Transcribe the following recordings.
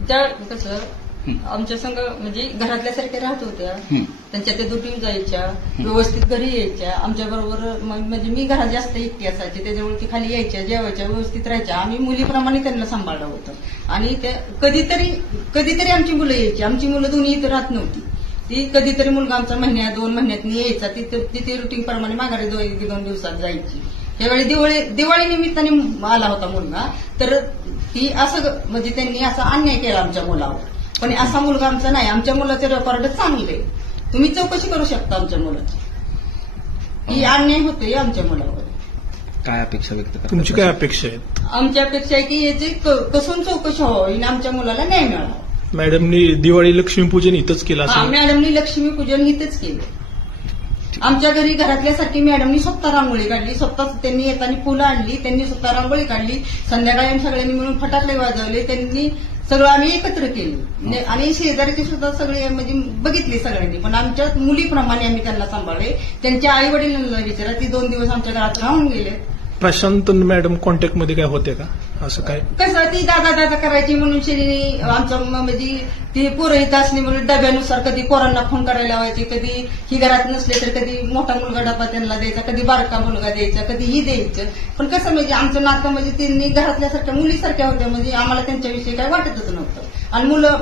त्या कसं आमच्या संघ म्हणजे घरातल्यासारख्या राहत होत्या. त्यांच्या त्या दुटीवर जायच्या व्यवस्थित घरी यायच्या. आमच्या बरोबर म्हणजे मी घरात जास्त एकटी असायची. त्याच्यामुळे ती खाली यायच्या जेवायच्या व्यवस्थित राहायच्या. आम्ही मुलीप्रमाणे त्यांना सांभाळलं होतं. आणि त्या कधीतरी कधीतरी आमची मुलं यायची. आमची मुलं दोन्ही इथं राहत नव्हती. ती कधीतरी मुलगा आमचा महिन्या दोन महिन्यात यायचा. ती तिथे रुटीन प्रमाणे माघारी दोन दोन दिवसात जायची. त्यावेळी दिवाळी दिवाळी निमित्ताने आला होता मुलगा. तर ती असं ग- म्हणजे त्यांनी असा अन्याय केला आमच्या मुलावर. पण असा मुलगा आमचा नाही. आमच्या मुलाचे रेकॉर्ड चांगले तुम्ही चौकशी करू शकता आमच्या मुलाची. ही अन्याय होतोय आमच्या मुलावर. काय अपेक्षा व्यक्त करता? तुमची काय अपेक्षा आहेत? आमची अपेक्षा आहे की याची क- कसून चौकशी व्हावी आणि आमच्या मुलाला न्याय मिळावा. मॅडमनी दिवाळी लक्ष्मीपूजन इथंच केलं हा मॅडमनी लक्ष्मीपूजन इथंच केलं. आमच्या घरी घरातल्यासाठी मॅडमनी स्वतः रांगोळी काढली. स्वतः त्यांनी येताना फुलं आणली त्यांनी स्वतः रांगोळी काढली. संध्याकाळी आम्ही सगळ्यांनी मिळून फटाकडे वाजवले. त्यांनी सगळं आम्ही एकत्र केलं. ने- आणि शेजारचे सुद्धा सगळे म्हणजे बघितले सगळ्यांनी. पण आमच्या मुलीप्रमाणे आम्ही त्यांना सांभाळले. त्यांच्या आई वडिलांना विचारा ती दोन दिवस आमच्या घरात राहून गेले प्रशांत मॅडम कॉन्टॅक्टमध्ये काय होते का? असं काय? कसं ती दादा दादा करायची म्हणून शरीने आमचं म- म्हणजे ती पोरं इथं असली म्हणून डब्यानुसार कधी पोरांना फोन करायला लावायची कधी ही घरात नसले तर कधी मोठा मुलगा डबा त्यांना द्यायचा कधी बारका मुलगा द्यायचा कधी ही द्यायचं. पण कसं म्हणजे आमचं नातं म्हणजे त्यांनी घरातल्यासारख्या मुलीसारख्या होत्या म्हणजे आम्हाला त्यांच्याविषयी काय वाटतच नव्हतं. आणि मुलं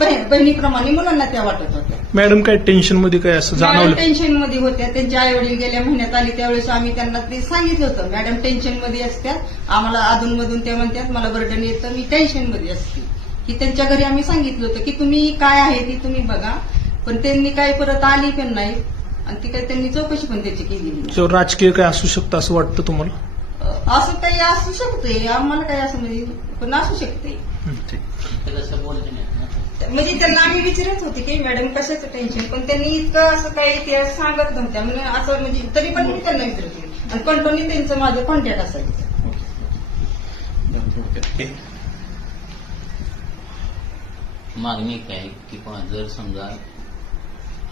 बहि- बहिणीप्रमाणे मुलांना त्या वाटत होत्या. मॅडम काय टेन्शनमध्ये काय असं जाणवलं? टेन्शनमध्ये होत्या. त्यांचे आई वडील गेल्या महिन्यात आली त्यावेळेस आम्ही त्यांना ते सांगितलं होतं. मॅडम टेन्शनमध्ये असत्यात आम्हाला अधूनमधून ते म्हणतात मला बर्डन येतं मी टेन्शनमध्ये असते. की त्यांच्या घरी आम्ही सांगितलं होतं की तुम्ही काय आहे ती तुम्ही बघा. पण त्यांनी काय परत आली पण नाही. आणि ती काही त्यांनी चौकशी पण त्याची केली नाही. राजकीय काय असू शकतं असं वाटतं तुम्हाला? असं काही असू शकते आम्हाला काही असं म्हणजे पण असू शकते म्हणजे त्यांना आम्ही विचारत होते की मॅडम कशाचं टेन्शन पण त्यांनी इतकं असं काही ते सांगत नव्हत्या. म्हणजे असं म्हणजे तरी पण मी त्यांना विचारत होते. आणि कंटिन्यू त्यांचं माझं कॉन्टॅक्ट असायचं. मागणी काय की पहा, जर समजा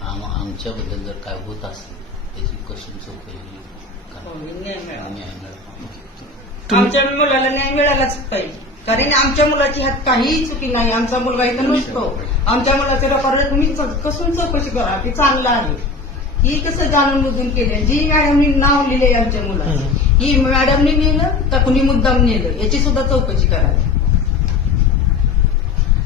आम आमच्याबद्दल जर काय होत असेल त्याची कशी चौकशी हो, करा. न्याय मिळावा. आमच्या मुलाला न्याय मिळालाच पाहिजे. कारण आमच्या मुलाची ह्यात काहीही चुकी नाही. आमचा मुलगा इथं नसतो. आमच्या मुलाचं रेकॉर्ड तुम्ही कसून चौकशी करा. की चांगलं आहे. ही कसं जाणून बुजून केले जी मॅडमनी नाव लिहिले आमच्या मुलाचं. ही. मॅडमनी नेलं का कुणी मुद्दाम नेलं? याची सुद्धा चौकशी करा